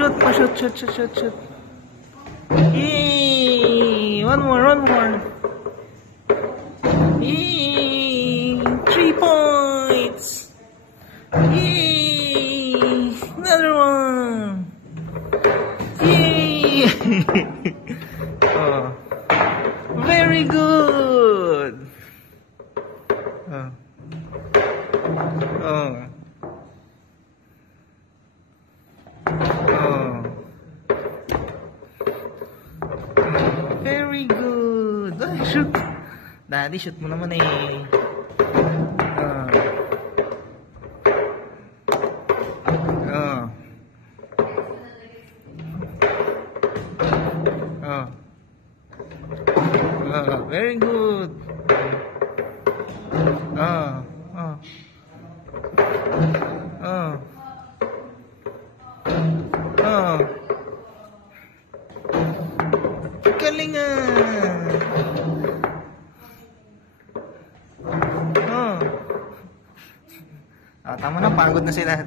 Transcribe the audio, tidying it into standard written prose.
Shoot, shoot, shoot, shoot, shoot, shoot. Yay! One more, one more. Yay! 3 points. Yay! Another one. Yay! Oh. Very good. Oh. Oh. Oh. Very good. Ay, shoot. Daddy, shoot mo naman eh. Oh. Oh. Oh. Very good. Oh. Oh. Oh. Oh. Galing ah. Oh. Ah, tama na, pagod na sila.